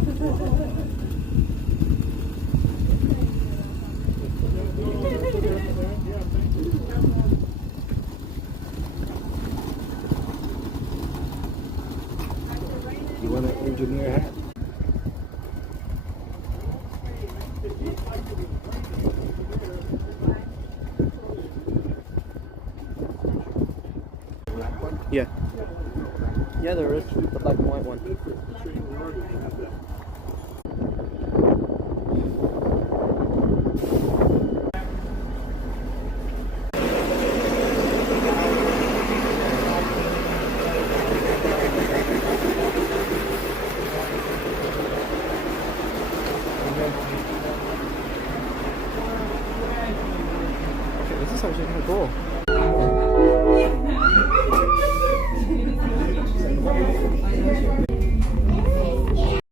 You want an engineer hat? Yeah. Yeah, there is. The black and white one. Okay, this is actually kind of cool.